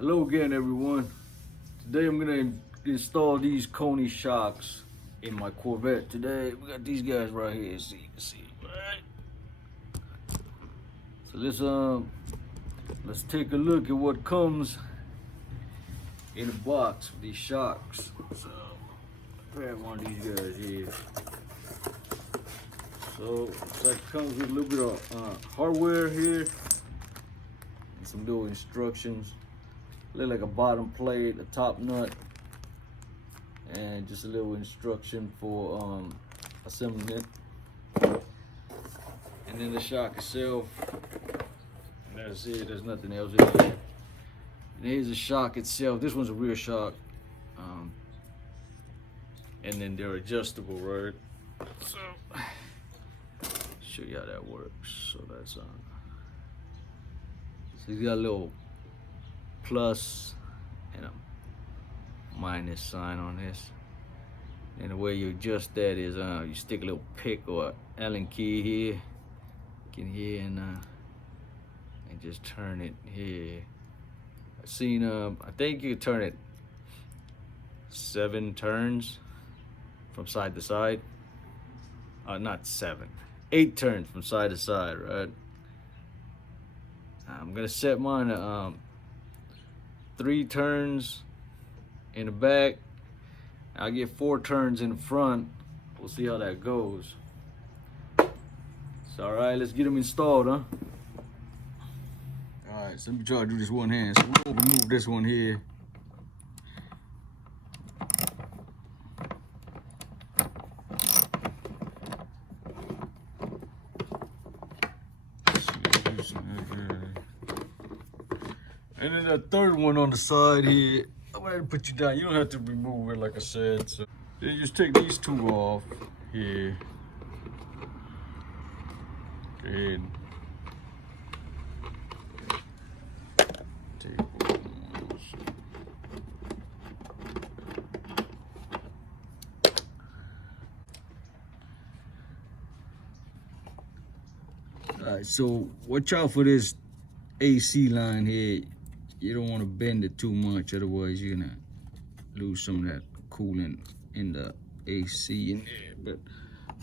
Hello again, everyone. Today I'm gonna install these koni shocks in my Corvette. Today we got these guys right here. So you can see, right? So let's take a look at what comes in a box with these shocks. So grab one of these guys here. So it's like it comes with a little bit of hardware here and some little instructions. Look like a bottom plate, a top nut, and just a little instruction for assembling it. And then the shock itself. That's it. There's nothing else in there. And here's the shock itself. This one's a rear shock, and then they're adjustable, right? So show you how that works. So that's So you got a little plus and a minus sign on this, and the way you adjust that is you stick a little pick or Allen key here, and just turn it here. I've seen I think you can turn it 7 turns from side to side. Not 7, 8 turns from side to side, right? I'm gonna set mine at 3 turns in the back. I'll get 4 turns in the front. We'll see how that goes. So, all right, let's get them installed, huh? All right, so let me try to do this one hand. So we'll remove this one here. And then that third one on the side here, I'm gonna put you down. You don't have to remove it, like I said. So then you just take these 2 off here. Go ahead. Take one. All right, so watch out for this AC line here. You don't want to bend it too much, otherwise you're gonna lose some of that coolant in the AC in there. But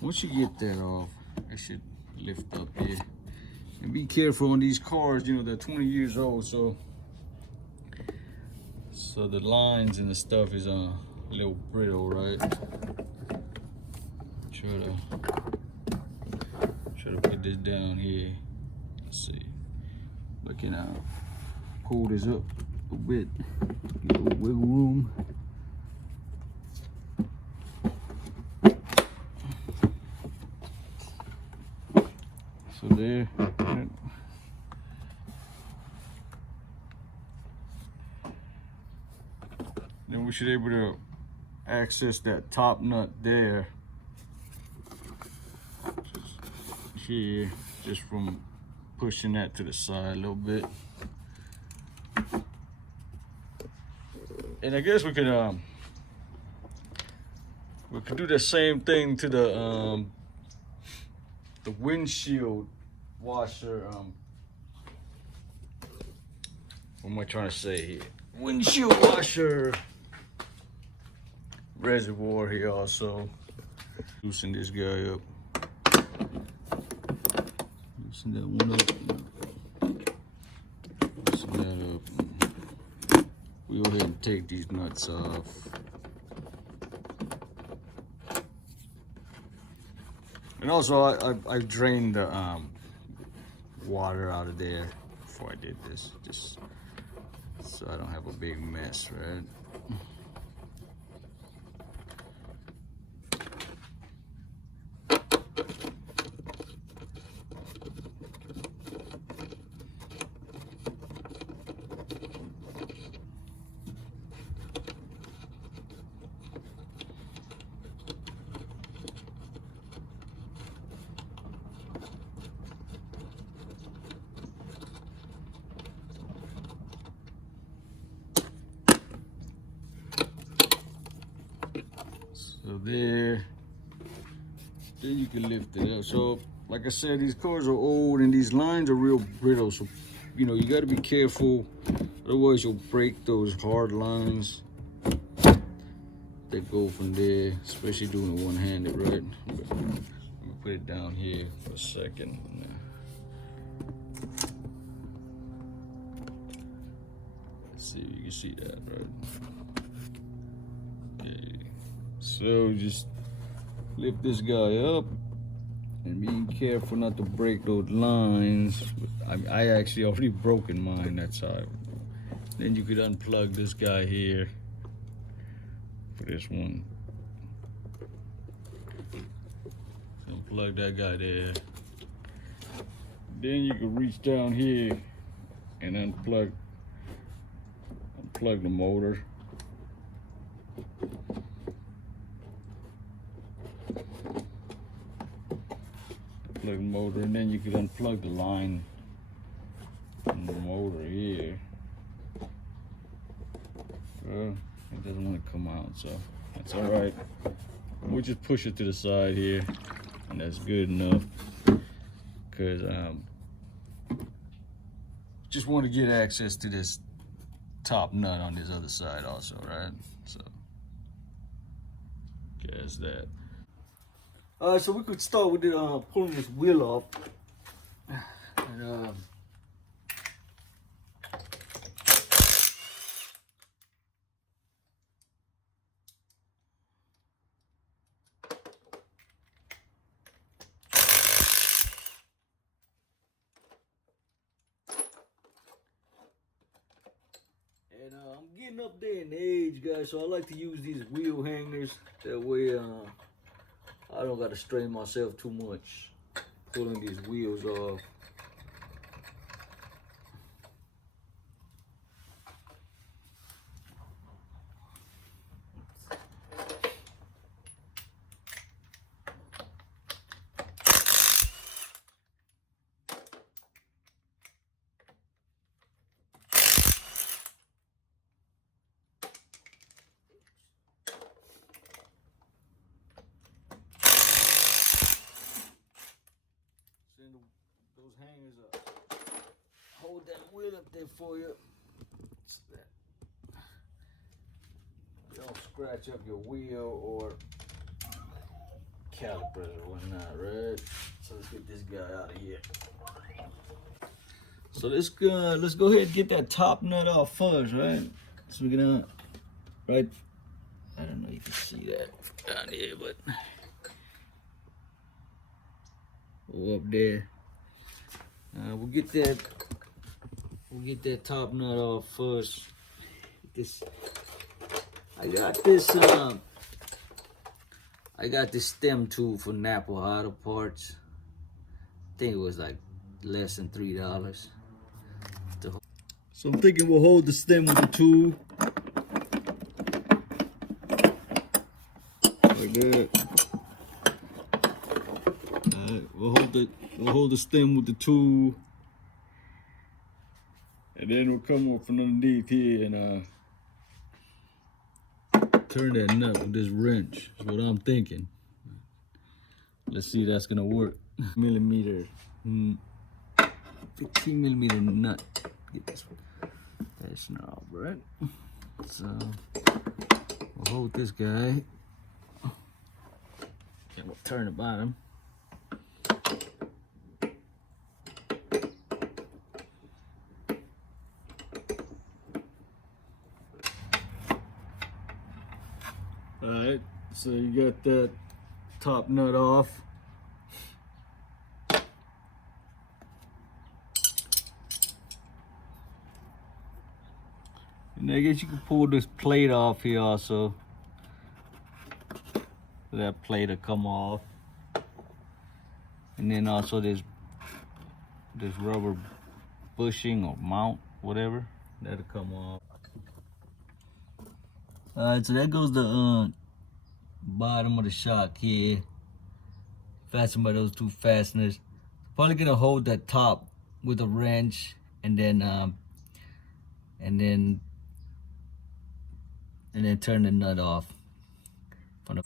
once you get that off, it should lift up here. And be careful on these cars, you know, they're 20 years old, so the lines and the stuff is a little brittle, right? Try to put this down here. Let's see. Looking out. Pull this up a bit, get a little wiggle room. So there. Then we should be able to access that top nut there. Just here, just from pushing that to the side a little bit. And I guess we could do the same thing to the windshield washer. What am I trying to say here? Windshield washer reservoir here also. Loosen this guy up. Loosen that one up. Loosen that up. We'll go ahead and take these nuts off. And also, I drained the water out of there before I did this, just so I don't have a big mess, right? So there, then you can lift it up. So like I said, these cars are old and these lines are real brittle. So, you know, you got to be careful Otherwise, you'll break those hard lines that go from there, especially doing it one-handed, right? But I'm gonna put it down here for a second. Let's see if you can see that, right? Okay. So just lift this guy up and being careful not to break those lines. I actually already broken mine that side. Then you could unplug this guy here for this one. Unplug that guy there. Then you can reach down here and unplug the motor. Unplug the motor, and then you can unplug the line from the motor here. It doesn't want to come out, so that's all right. We'll just push it to the side here, and that's good enough. Because just want to get access to this top nut on this other side also, right? So guess that. So we could start with the, pulling this wheel off. And, I'm getting up there in age, guys, so I like to use these wheel hangers. That way, I don't got to strain myself too much pulling these wheels off. Those hangers up. Hold that wheel up there for you. So that you don't scratch up your wheel or calipers or whatnot, right? So let's get this guy out of here. So let's go ahead and get that top nut off first, right? So we're gonna, right? I don't know if you can see that down here, but go up there. We'll get that top nut off first. I got this stem tool for Napa Auto Parts. I think it was like less than $3. So I'm thinking we'll hold the stem with the tool. Like that. We'll hold the stem with the tool, and then we'll come up from underneath here and turn that nut with this wrench. Is what I'm thinking. Let's see if that's gonna work. 15 millimeter nut. Get this one. That's knob, right? So we'll hold this guy, and we'll turn the bottom. Alright, so you got that top nut off. And I guess you can pull this plate off here also. That plate will come off. And then also this rubber bushing or mount, whatever, that'll come off. Alright, so that goes the bottom of the shock here. Fastened by those two fasteners. Probably gonna hold that top with a wrench and then turn the nut off. From the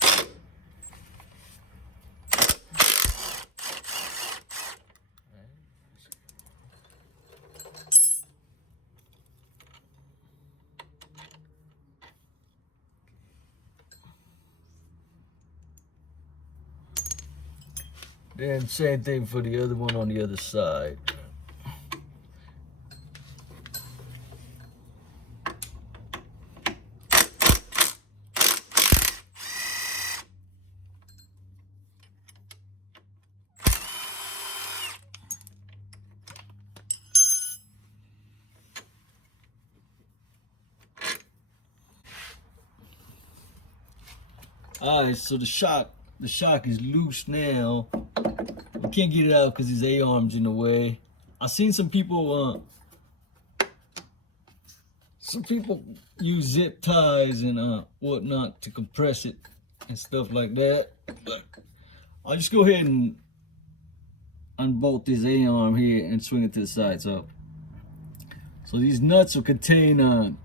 Then same thing for the other one on the other side. All right, so the shock is loose now. You can't get it out because his A-arm's in the way. I've seen some people use zip ties and whatnot to compress it and stuff like that. But I'll just go ahead and unbolt this A-arm here and swing it to the side. So these nuts will contain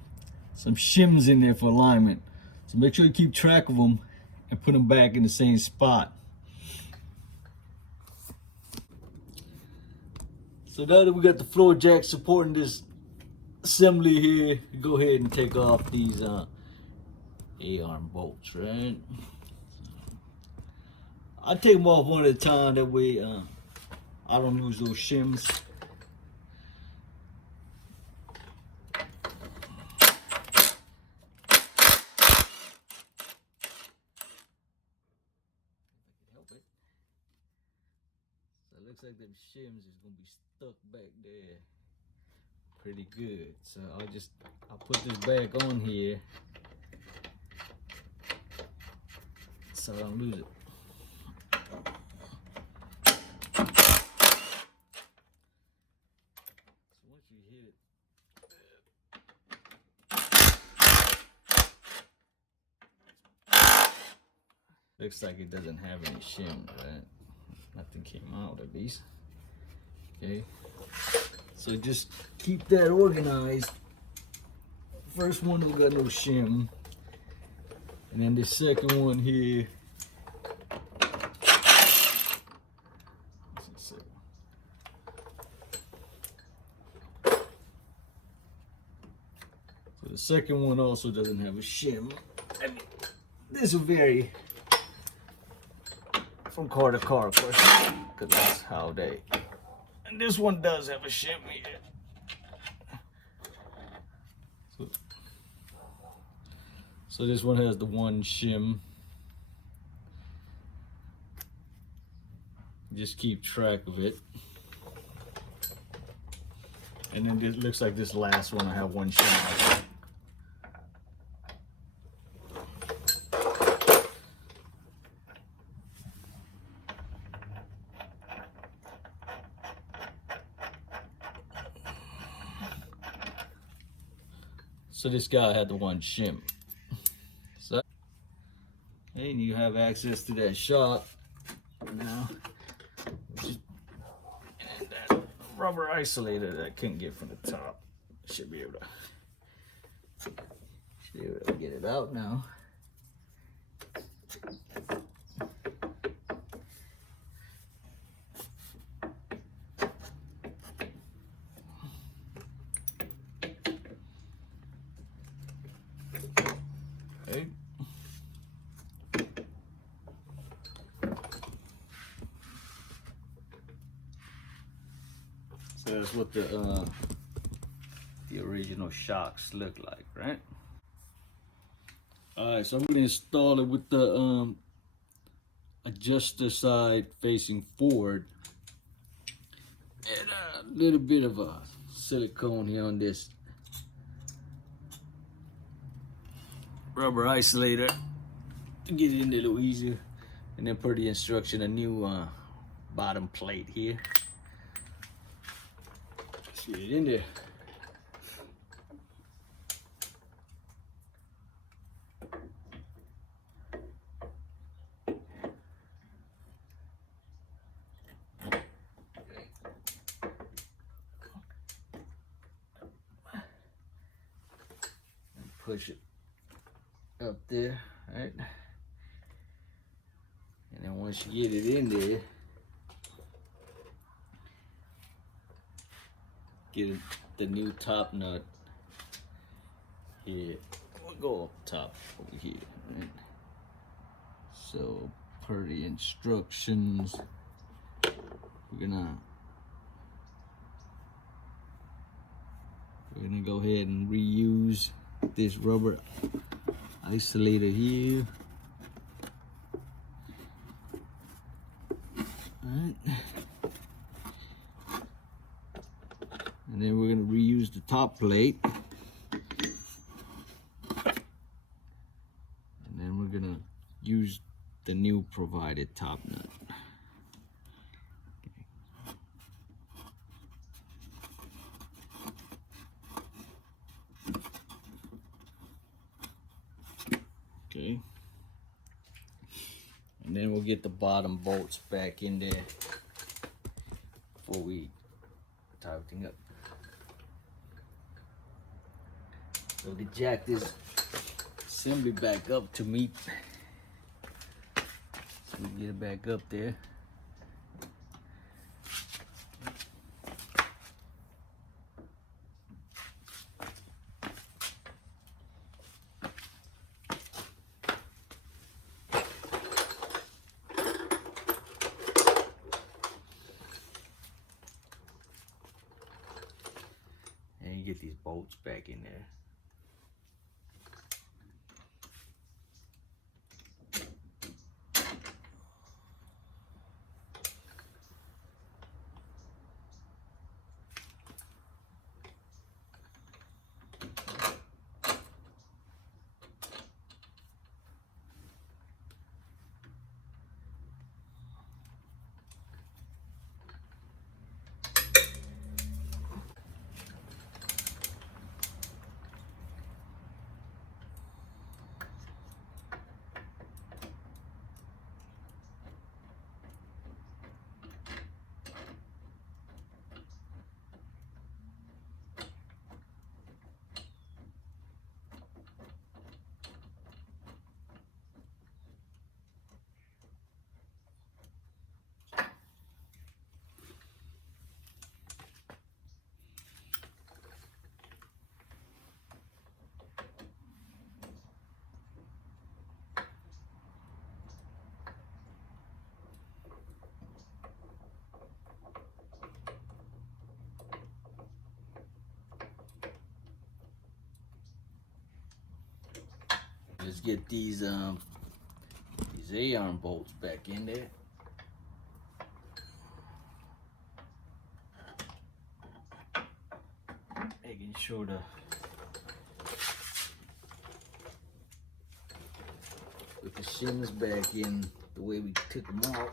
some shims in there for alignment. So make sure you keep track of them and put them back in the same spot. So now that we got the floor jack supporting this assembly here, go ahead and take off these A-arm bolts, right? I take them off one at a time, that way I don't lose those shims. So it looks like them shims is gonna be stuck back there pretty good. So I'll put this back on here so I don't lose it. So once you hit it, looks like it doesn't have any shims, right? Nothing came out at least. Okay, so just keep that organized. First one we got no shim, and then the second one here. So the second one also doesn't have a shim. I mean, this will vary from car to car, of course, because that's how they. And this one does have a shim here. So this one has the one shim. Just keep track of it. And then it looks like this last one I have one shim. So this guy had the one shim. So, and you have access to that shock now. And that rubber isolator that I couldn't get from the top. Should be able to get it out now. Okay. So that's what the original shocks look like, right? All right, so I'm gonna install it with the adjuster side facing forward, and a little bit of a silicone here on this rubber isolator to get it in there a little easier, and then per the instruction, a new bottom plate here. Let's get it in there. Push it up there, right? And then once you get it in there, get the new top nut here. We'll go up top over here, right? So per the instructions, we're gonna go ahead and reuse this rubber isolator here. Alright. And then we're gonna reuse the top plate. And then we're gonna use the new provided top nut. Okay. And then we'll get the bottom bolts back in there before we tie everything up. So to jack this assembly back up to meet, so we get it back up there. And you get these bolts back in there. Let's get these A-arm bolts back in there. Making sure to put the shims back in the way we took them out.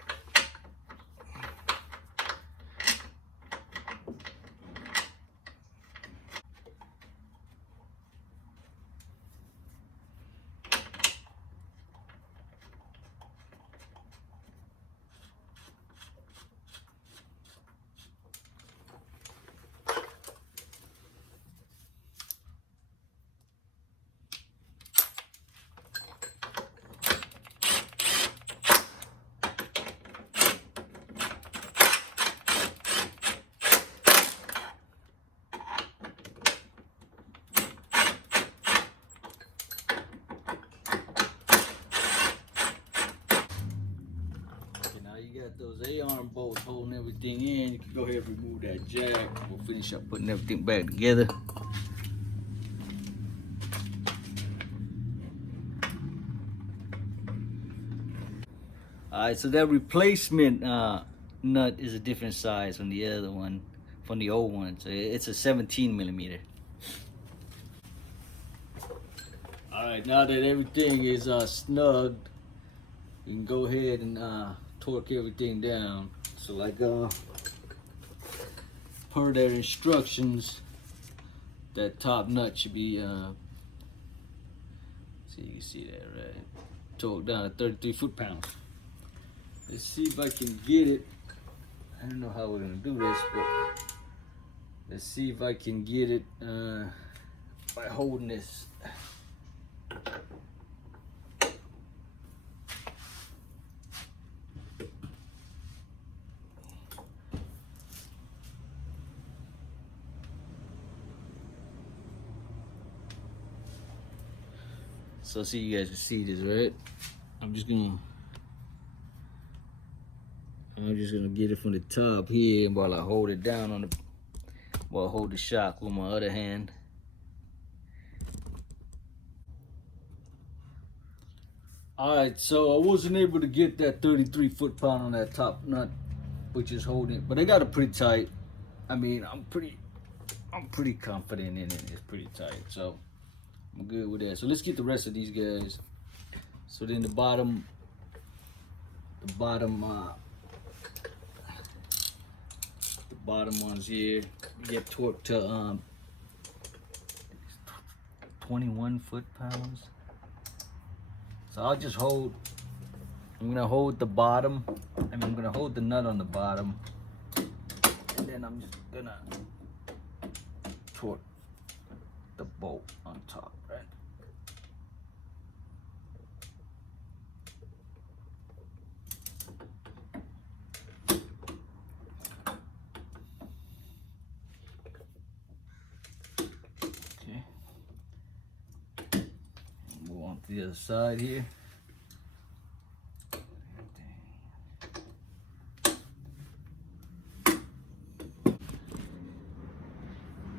Got those A-arm bolts holding everything in. You can go ahead and remove that jack. We'll finish up putting everything back together. Alright, so that replacement nut is a different size from the other one, from the old one. So it's a 17 millimeter. Alright, now that everything is snugged, we can go ahead and torque everything down. So like per their instructions, that top nut should be so you can see that, right? Torqued down to 33 foot-pounds. Let's see if I can get it. I don't know how we're gonna do this, but let's see if I can get it by holding this. So you guys can see this, right? I'm just gonna I'm just gonna get it from the top here while I hold it down on the, while I hold the shock with my other hand. Alright, so I wasn't able to get that 33 foot-pound on that top nut, which is holding it, but I got it pretty tight. I mean, I'm pretty confident in it. It's pretty tight, so I'm good with that. So let's get the rest of these guys. So then the bottom ones here get torqued to 21 foot-pounds. So I'll just hold, I'm gonna hold the bottom, and I'm gonna hold the nut on the bottom, and then I'm just gonna torque the bolt on top, right? Okay. Move on to the other side here.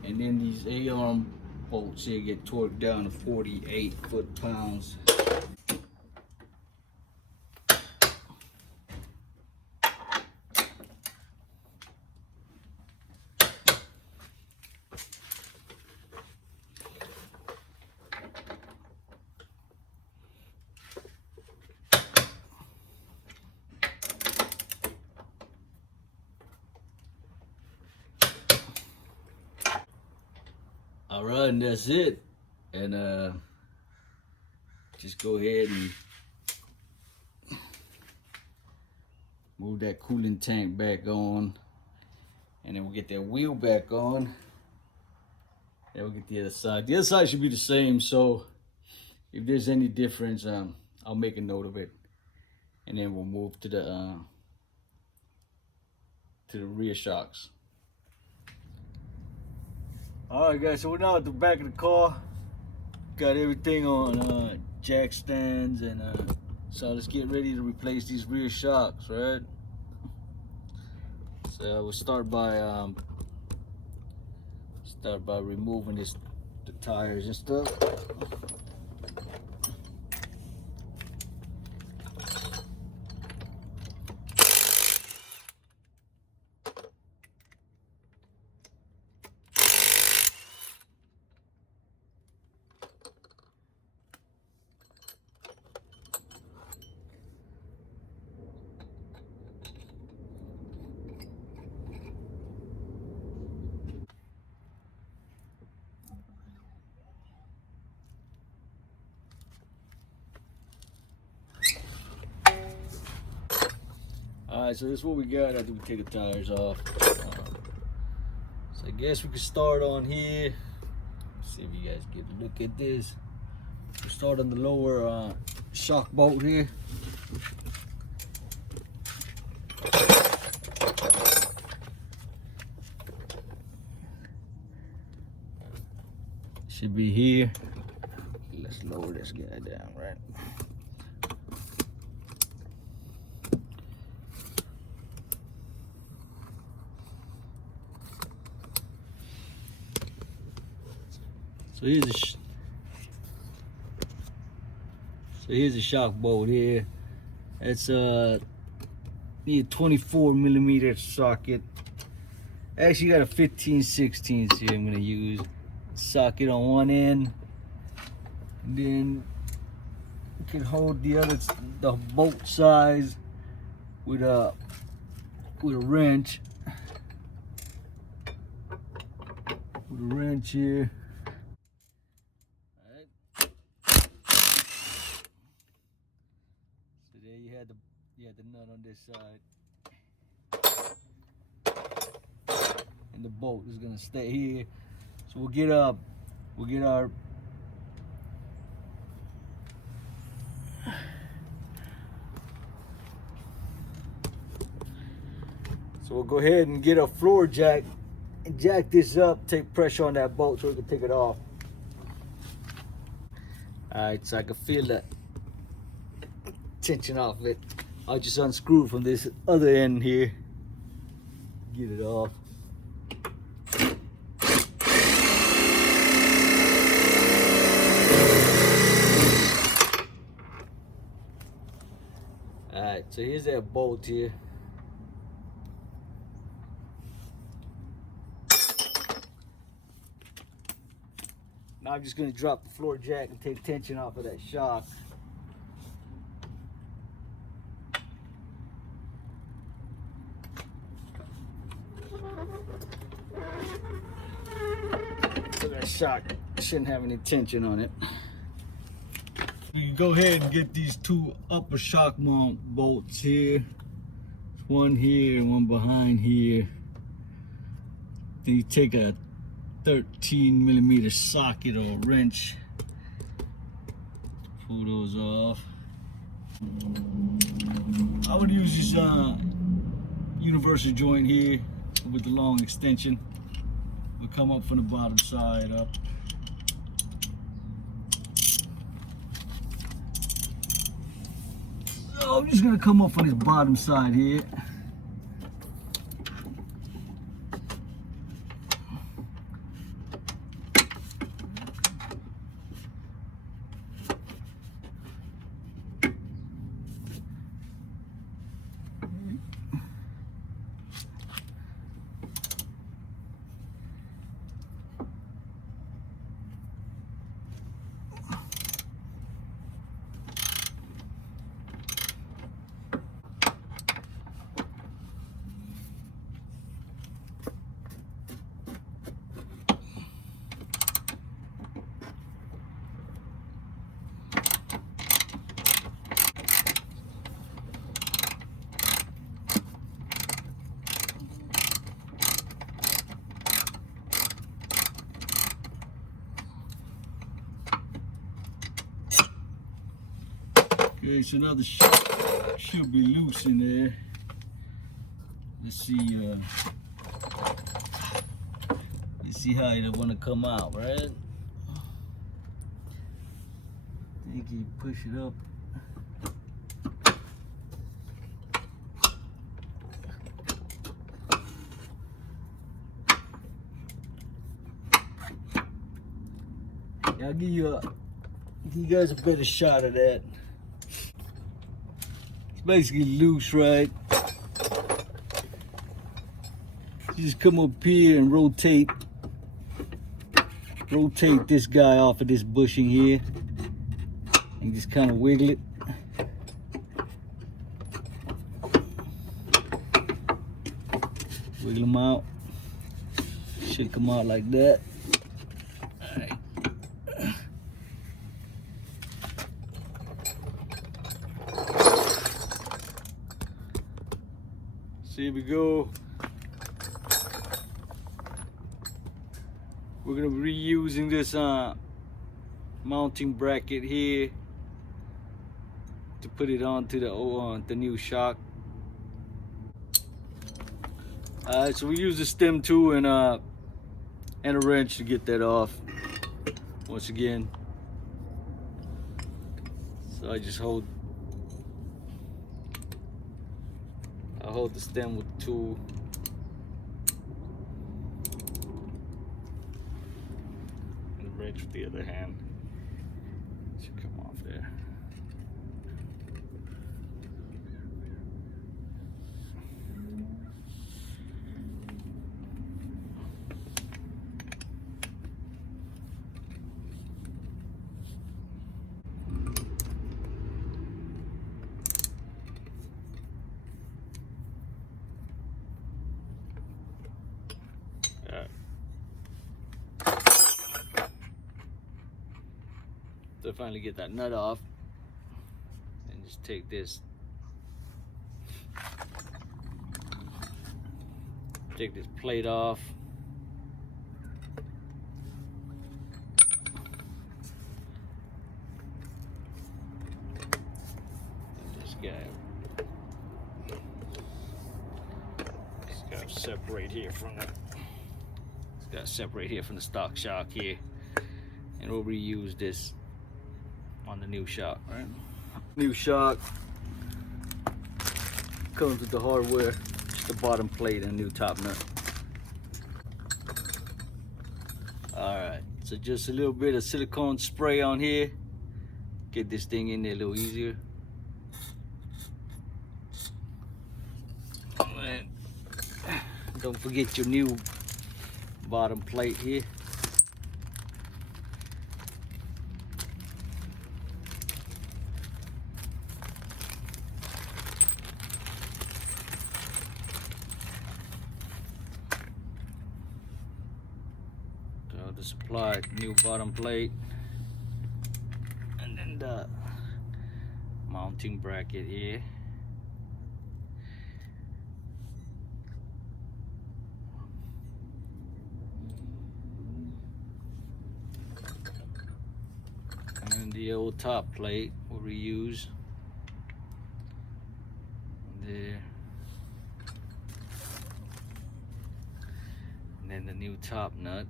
And then these A-arm bolts here get torqued down to 48 foot-pounds. All right, and that's it. And just go ahead and move that coolant tank back on, and then we'll get that wheel back on. Then we'll get the other side. The other side should be the same, so if there's any difference, I'll make a note of it, and then we'll move to the rear shocks. All right, guys, so we're now at the back of the car. Got everything on jack stands, and so let's get ready to replace these rear shocks, right? So we'll start by removing the tires and stuff. Alright, so this is what we got after we take the tires off. So I guess we can start on here. See if you guys get a look at this. We start on the lower shock bolt here. Should be here. Let's lower this guy down, right? So here's a shock bolt here. It's need a 24mm socket. Actually got a 15/16 here I'm gonna use. Socket on one end. And then you can hold the bolt size with a wrench. With a wrench here. You had the nut on this side, and the bolt is gonna stay here. So we'll get our so we'll go ahead and get a floor jack and jack this up, take pressure on that bolt so we can take it off. All right, so I can feel that tension off it. I just unscrew from this other end here. Get it off. Alright, so here's that bolt here. Now I'm just going to drop the floor jack and take tension off of that shock. So that shock shouldn't have any tension on it. You can go ahead and get these two upper shock mount bolts here. One here and one behind here. Then you take a 13mm socket or wrench, pull those off. I would use this universal joint here with the long extension. We'll come up from the bottom side up. So I'm just gonna come up on this bottom side here. Okay, so now the shock should be loose in there. Let's see how you want to come out, right? I think you push it up. Yeah, I'll give you guys a better shot of that. Basically loose, right? You just come up here and rotate this guy off of this bushing here and just kind of wiggle it. Wiggle them out. Should come out like that. All right. So here we go. We're gonna be reusing this mounting bracket here to put it onto the new shock. So we use the stem tool and a wrench to get that off. Once again, so I just hold the stem with the tool. And the wrench with the other hand. Should come off there. So finally get that nut off and just take this plate off. And this guy just gotta separate here from the stock shock here, and we'll reuse this on the new shock, right? New shock. comes with the hardware, the bottom plate and a new top nut. All right, so just a little bit of silicone spray on here. Get this thing in there a little easier. And don't forget your new bottom plate here. So the supply new bottom plate, and then the mounting bracket here. And the old top plate we'll reuse. There. And then the new top nut.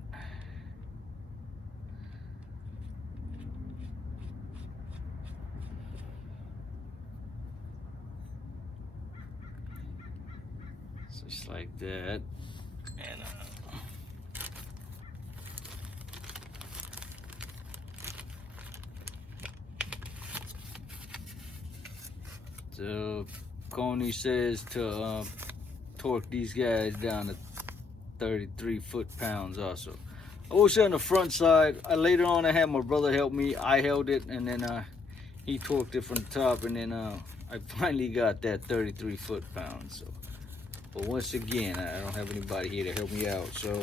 So just like that. And so Koni says to torque these guys down to 33 foot-pounds also. Also on the front side, later on I had my brother help me. I held it, and then he torqued it from the top, and then I finally got that 33 foot-pounds. So, but once again, I don't have anybody here to help me out. So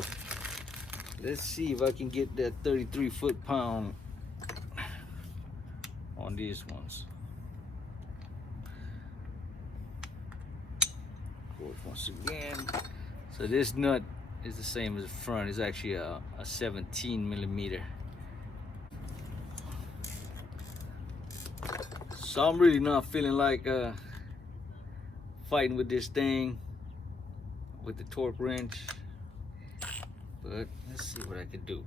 let's see if I can get that 33 foot-pound on these ones. Once again, so this nut is the same as the front. It's actually a 17 millimeter. So I'm really not feeling like fighting with this thing with the torque wrench, but let's see what I can do.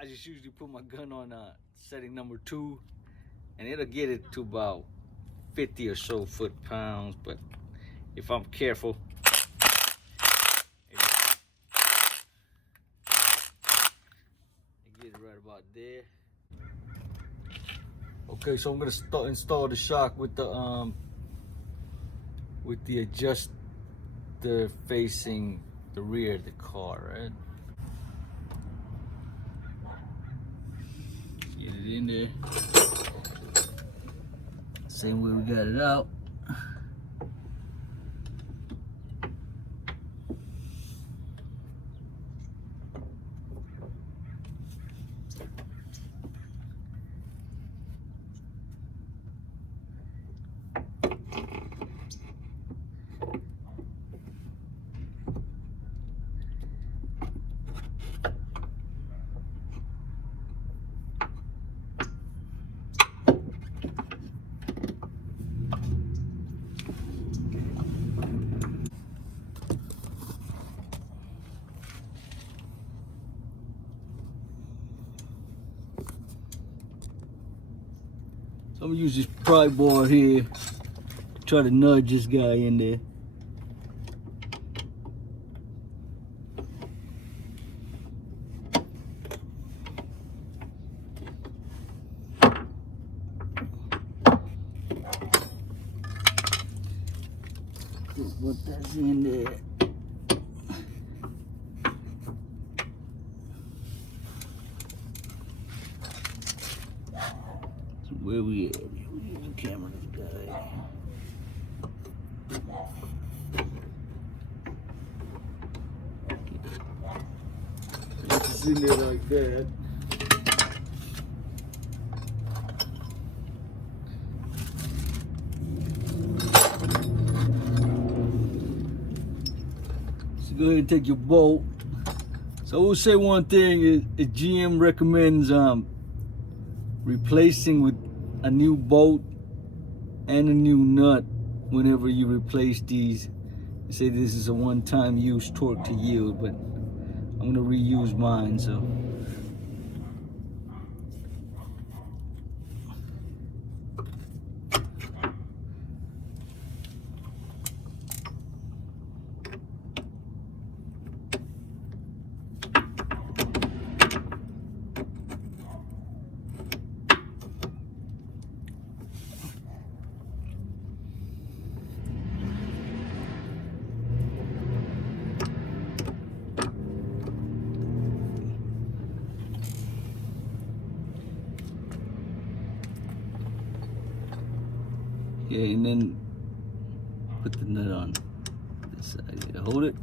I just usually put my gun on setting number 2, and it'll get it to about 50 or so foot-pounds, but if I'm careful, I get it right about there. Okay, so I'm gonna install the shock with the adjuster facing the rear of the car, right? Get it in there. Same way we got it out. I'm gonna use this pry bar here to try to nudge this guy in there. Put that in there. So where we at? We use the camera to guy. It's in there like that. So go ahead and take your bolt. So I will say one thing is GM recommends replacing with a new bolt and a new nut whenever you replace these. They say this is a one-time use torque to yield, but I'm gonna reuse mine, so. Yeah, and then put the nut on this side here. Hold it.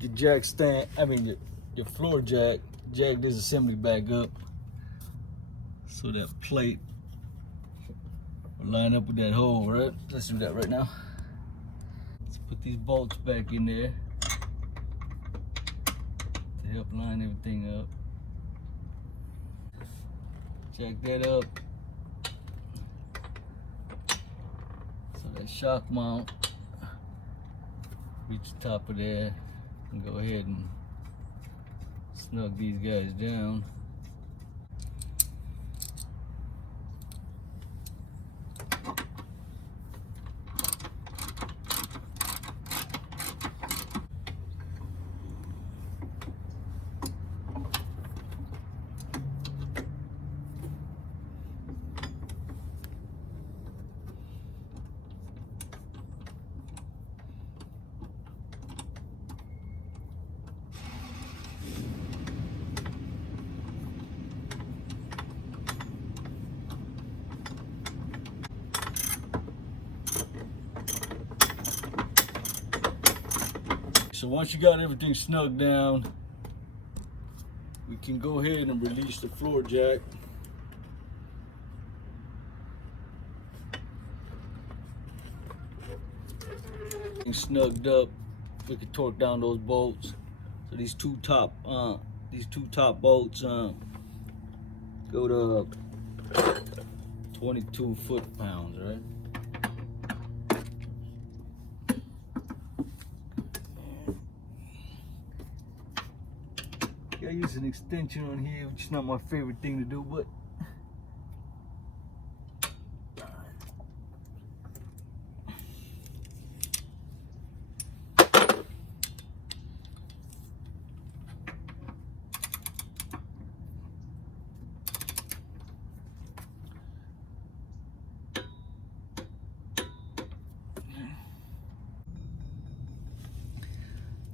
Your jack stand, your floor jack, jack this assembly back up so that plate will line up with that hole, right? Let's do that right now. Let's put these bolts back in there to help line everything up. Jack that up. So that shock mount, reach the top of there and go ahead and snug these guys down. So once you got everything snug down, we can go ahead and release the floor jack. Snugged up, we can torque down those bolts. So these two top bolts go to 22 foot-pounds, right? I use an extension on here, which is not my favorite thing to do, but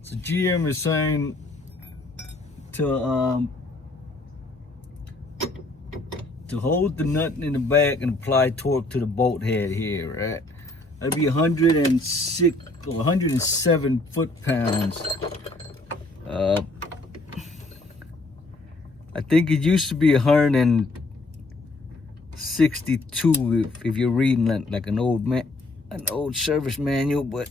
so GM is saying to hold the nut in the back and apply torque to the bolt head here, right? That'd be 106 or 107 foot-pounds. I think it used to be 162 if you're reading like an old service manual, but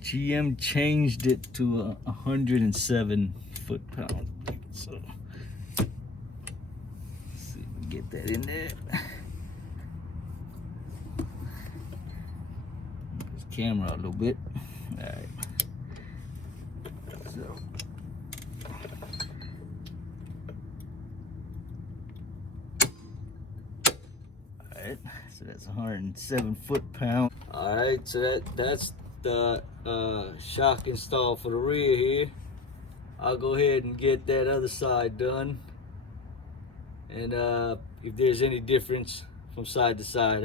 GM changed it to 107 foot-pounds. So let's see if we can get that in there. This camera a little bit. All right. So alright, so that's 107 foot-pounds. Alright, so that's the shock install for the rear here. I'll go ahead and get that other side done, and if there's any difference from side to side,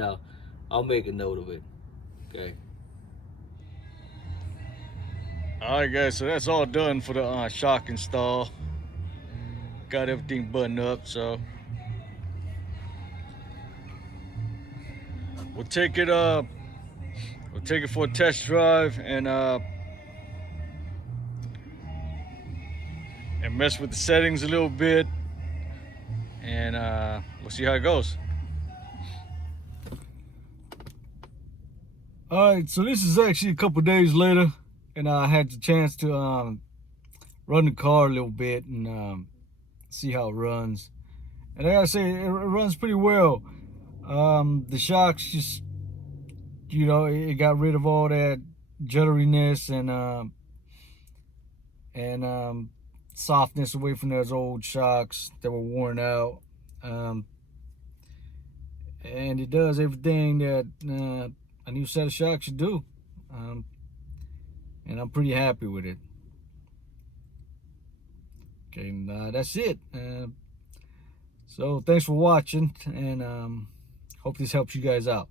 I'll make a note of it. Okay. Alright guys, so that's all done for the shock install. Got everything buttoned up, so we'll take it for a test drive and mess with the settings a little bit, and we'll see how it goes. All right, so this is actually a couple days later, and I had the chance to run the car a little bit and see how it runs. And I gotta say, it runs pretty well. The shocks just, it got rid of all that jutteriness and softness away from those old shocks that were worn out. And it does everything that a new set of shocks should do. And I'm pretty happy with it. Okay, and that's it. So thanks for watching, and hope this helps you guys out.